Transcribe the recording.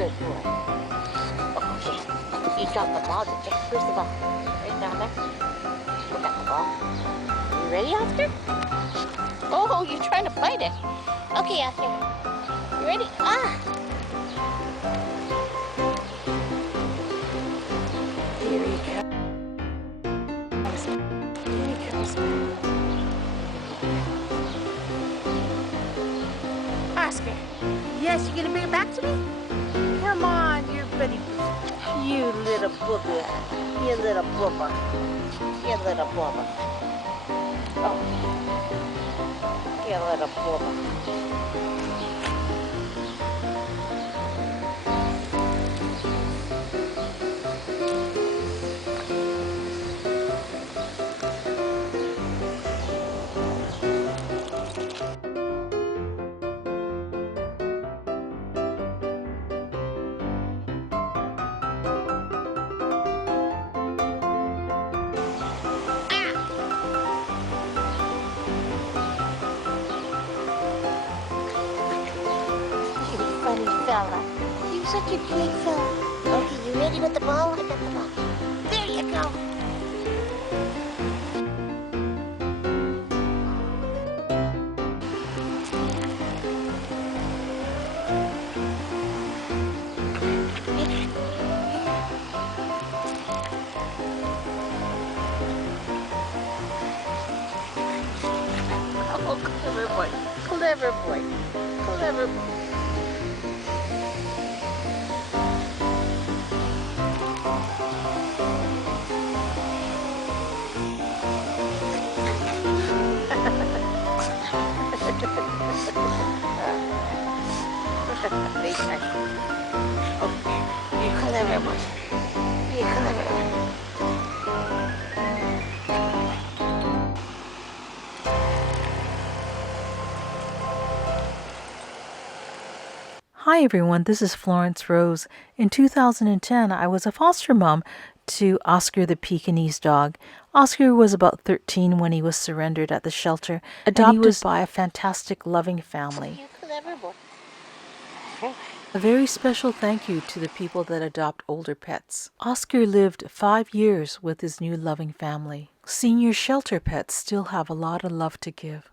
Good boy. Okay. You dropped the ball, didn't you? Where's the ball? Right down there. Look at the ball. You ready, Oscar? Oh, you're trying to fight it. Okay, Oscar. You ready? Ah! Here he comes. Here he comes. Oscar. Yes, you gonna bring it back to me? Come on, you're pretty. You little booger. You little booger. You little booger. Oh. You little booger. Funny fella. You're such a good fella. Okay, you ready with the ball? I got the ball. There you go. Oh, clever boy. Clever boy. Clever boy. Oh, you clever boy. You clever boy. Hi everyone, this is Florence Rose. In 2010, I was a foster mom to Oscar the Pekingese dog. Oscar was about 13 when he was surrendered at the shelter, adopted by a fantastic, loving family. You clever boy. A very special thank you to the people that adopt older pets. Oscar lived 5 years with his new loving family. Senior shelter pets still have a lot of love to give.